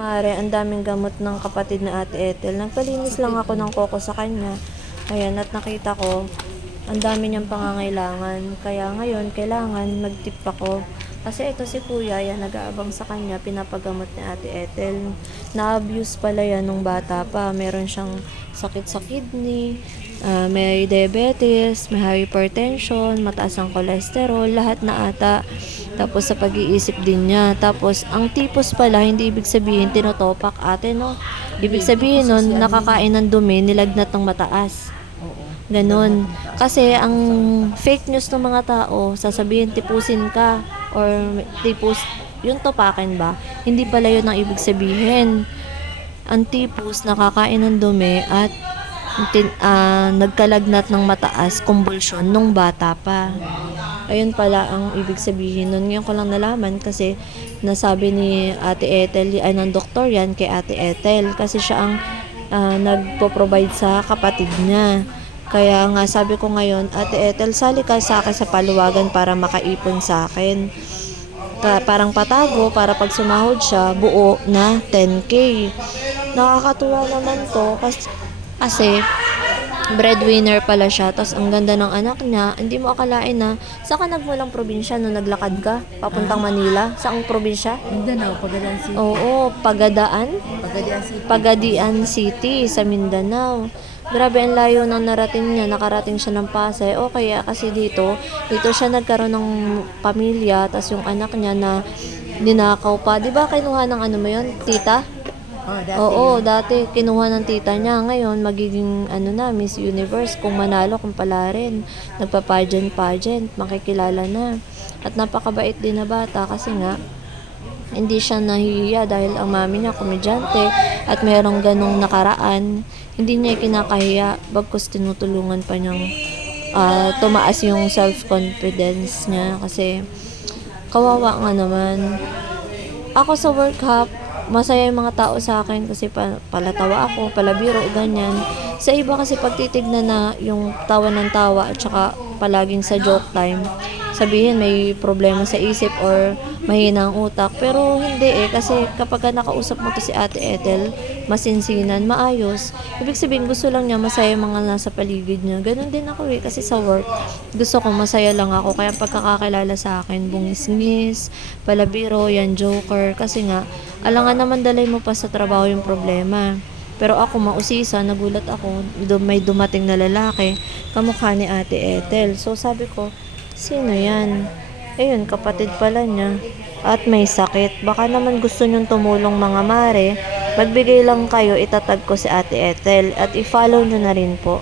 Mare, ang daming gamot ng kapatid na Ate Ethel. Nagpalinis lang ako ng koko sa kanya. Ayan, at nakita ko, ang dami niyang pangangailangan. Kaya ngayon, kailangan mag-tip ako. Kasi ito si Kuya, yan, nag-aabang sa kanya, pinapagamot ni Ate Ethel. Na-abuse pala yan nung bata pa. Meron siyang sakit sa kidney, may diabetes, may hypertension, mataas ang cholesterol, lahat na ata. Tapos sa pag-iisip din niya. Tapos ang tipos pala, hindi ibig sabihin tinotopak ate, no? Ibig sabihin nun, nakakain ng dumi, nilagnat ng mataas. Oo. Ganon. Kasi ang fake news ng mga tao, sasabihin tipusin ka or yung topakin ba? Hindi pala yun ang ibig sabihin. Ang tipos, nakakain ng dumi at nagkalagnat ng mataas, kumbulsyon nung bata pa. Ayun pala ang ibig sabihin nun. Ngayon ko lang nalaman kasi nasabi ni Ate Ethel, ay ng doktor yan kay Ate Ethel kasi siya ang nagpo-provide sa kapatid niya. Kaya nga sabi ko ngayon, Ate Ethel, sali ka sa akin sa paluwagan para makaipon sa akin. Parang patago para pag sumahod siya, buo na 10K. Nakakatuwa naman to kasi breadwinner pala siya, tapos ang ganda ng anak niya. Hindi mo akalain na, saan ka nagmulang probinsya nung naglakad ka papuntang Manila? Saang probinsya? Mindanao, Pagadian City. Oo, Pagadian City. Pagadian City sa Mindanao. Grabe ang layo ng narating niya, nakarating siya ng Pasay. O kaya kasi dito siya nagkaroon ng pamilya, tapos yung anak niya na ninakaw pa. Di ba kinuha ng ano mo yun? Tita? Oo, dati kinuha ng tita niya. Ngayon, magiging Miss Universe. Kung manalo, kung pala rin. Nagpa-pageant, makikilala na. At napakabait din na bata kasi nga, hindi siya nahihiya dahil ang mami niya komedyante at mayroong ganong nakaraan. Hindi niya kinakahiya, bagkus tinutulungan pa niyang tumaas yung self-confidence niya kasi kawawa nga naman. Ako sa work masaya yung mga tao sa akin kasi palatawa ako, palabiro, ganyan. Sa iba kasi pagtitignan na yung tawa ng tawa at saka palaging sa joke time, sabihin may problema sa isip or mahina ang utak. Pero hindi kasi kapag nakausap mo to si Ate Ethel, masinsinan, maayos. Ibig sabihin gusto lang niya masaya yung mga nasa paligid niya. Ganun din ako kasi sa work, gusto ko masaya lang ako. Kaya pagkakakilala sa akin, bungis-ngis, palabiro, yan, joker. Kasi nga, alangan naman dalay mo pa sa trabaho yung problema. Pero ako mausisa, nagulat ako, may dumating na lalaki, kamukha ni Ate Ethel. So sabi ko, sino yan? Ayun, kapatid pala niya. At may sakit. Baka naman gusto nyong tumulong mga mare. Magbigay lang kayo, itatag ko si Ate Ethel. At i-follow nyo na rin po.